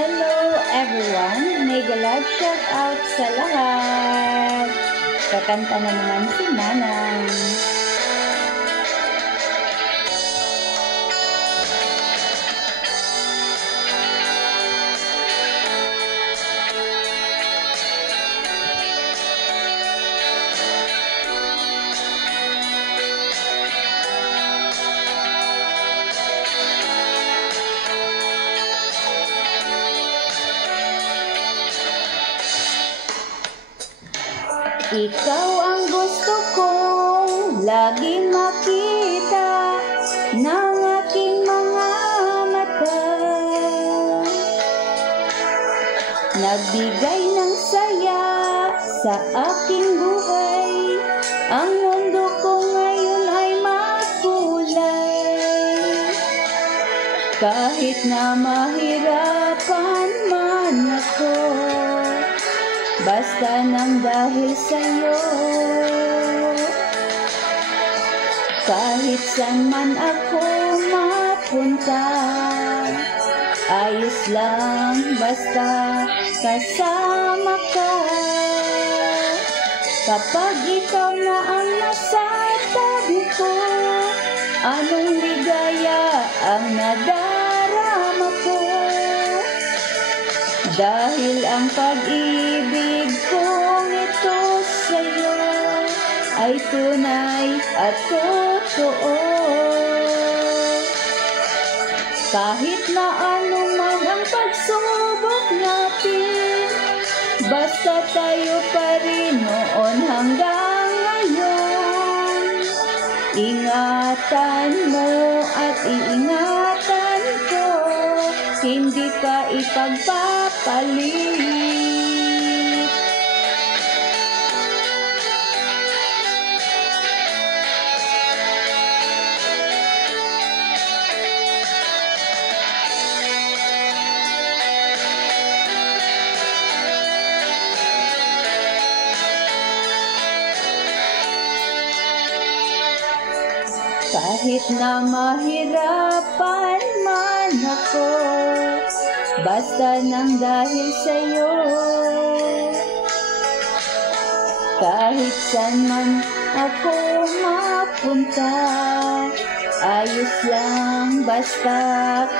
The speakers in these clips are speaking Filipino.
Hello everyone! Mega love shout out sa lahat! Kakanta na naman si Manang. Ikaw ang gusto kong laging makita ng aking mga mata. Nagbigay ng saya sa aking buhay. Ang mundo ko ngayon ay makulay. Kahit na mahirapan man ako, basta nang dahil sa'yo. Kahit saan man ako mapunta, ayos lang basta kasama ka. Kapag ikaw na ang nasa tabi ko, anong ligaya ang nadarama ko. Dahil ang pag-ibig kong ito sa'yo ay tunay at totoo. Kahit na ano man ang pagsubok natin, basta tayo pa rin noon hanggang ngayon. Ingatan mo at iingatan ko, hindi ka ipagpapalit. Kahit na mahirapan man ako, basta nang dahil sa'yo. Kahit saan man ako mapunta, ayos lang basta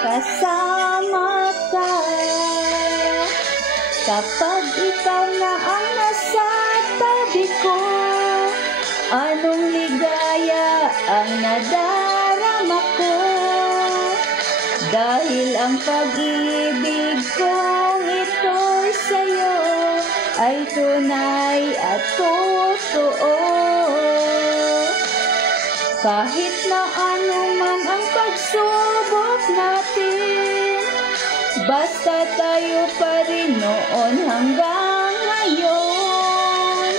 kasama ka. Kapag ikaw na ang nasa tabi ko, anong ligaya ang nadarama ko. Dahil ang pag-ibig kong ito'y sa'yo ay tunay at totoo. Kahit na ano man ang pagsubok natin, basta tayo pa rin noon hanggang ngayon.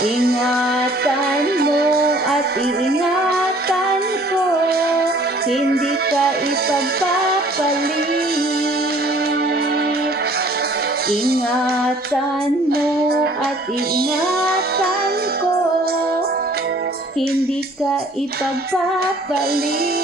Ingatan mo at iingatan ko, hindi ka ipagpapalit. Ingatan mo at iingatan ko, hindi ka ipagpapalit.